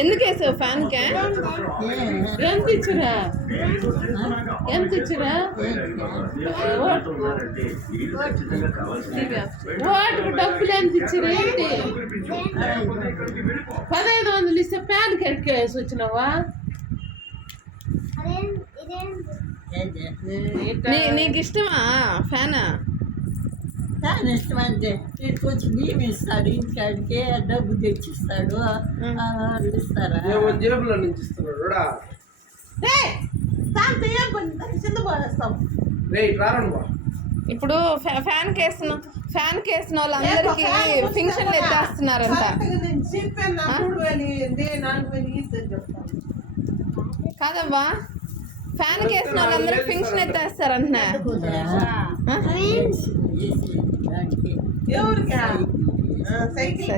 ఎందుకు వేసావు ఫ్యాన్ కే? ఎంత ఇచ్చిరా? ఎంత ఇచ్చిరా? వాటికి డబ్బులు ఎంత ఇచ్చిరా? ఏంటి 1500 ఇస్తే ఫ్యాన్ కెట్కే వేసి వచ్చినావా? నీకు ఇష్టమా ఫ్యానా? ఫ్యాన్ ఇష్టం అంటే కొంచెం బియ్యం ఇస్తాడు, ఇంటికాడికి డబ్బు తెచ్చిస్తాడు. ఇస్తారా జేబులో నుంచి ఇస్తున్నాడు. ఇప్పుడు ఫ్యాన్ కేసిన వాళ్ళందరికీ ఫింక్షన్లు ఎత్తేస్తున్నారంట. కాదమ్మా, ఫ్యాన్ కేసిన వాళ్ళందరికీ ఫింక్షన్ ఎత్తేస్తారంటున్నా. సైకిల్